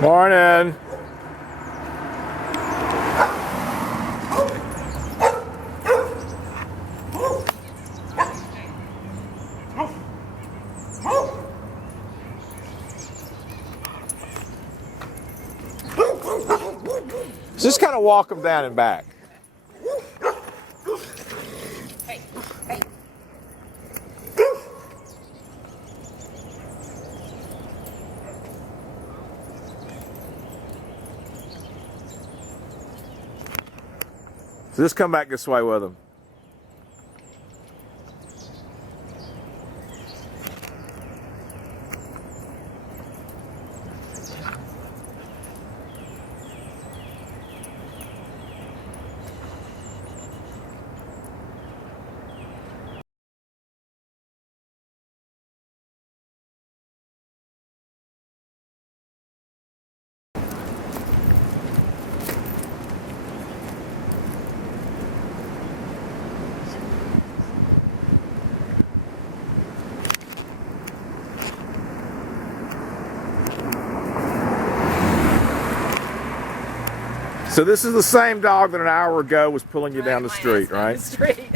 Morning. Just kind of walk them down and back. Hey, hey. So just come back this way with them. So this is the same dog that an hour ago was pulling you down the street, right? Down the street.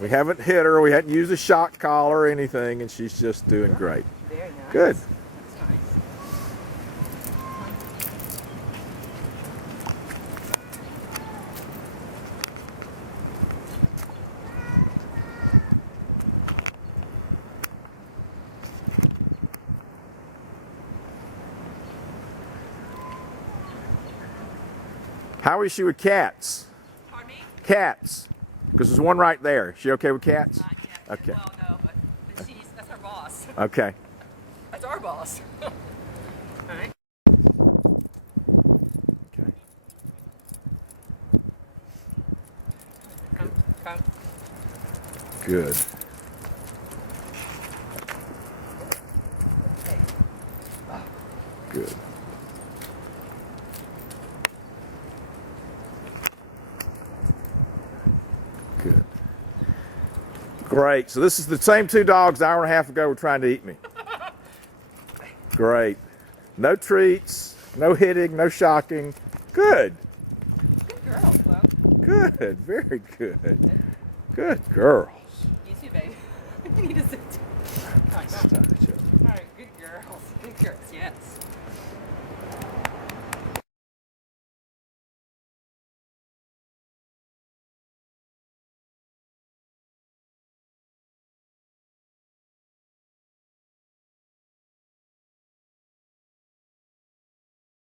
We haven't hit her, we hadn't used a shock collar or anything, and she's just doing great. Very nice. Good. That's nice. How is she with cats? Pardon me? Cats. Because there's one right there. Is she okay with cats? Not yet. Okay. Well, no, but that's our boss. Okay. That's our boss. All right. Okay. Come. Good. Good. Good. Great. So this is the same two dogs an hour and a half ago were trying to eat me. Great. No treats, no hitting, no shocking. Good. Good girl, Flo. Good. Very good. Good girls. You too, baby. You need to sit. All right, come. Stop it, Joe. All right, good girls. Good girls, yes.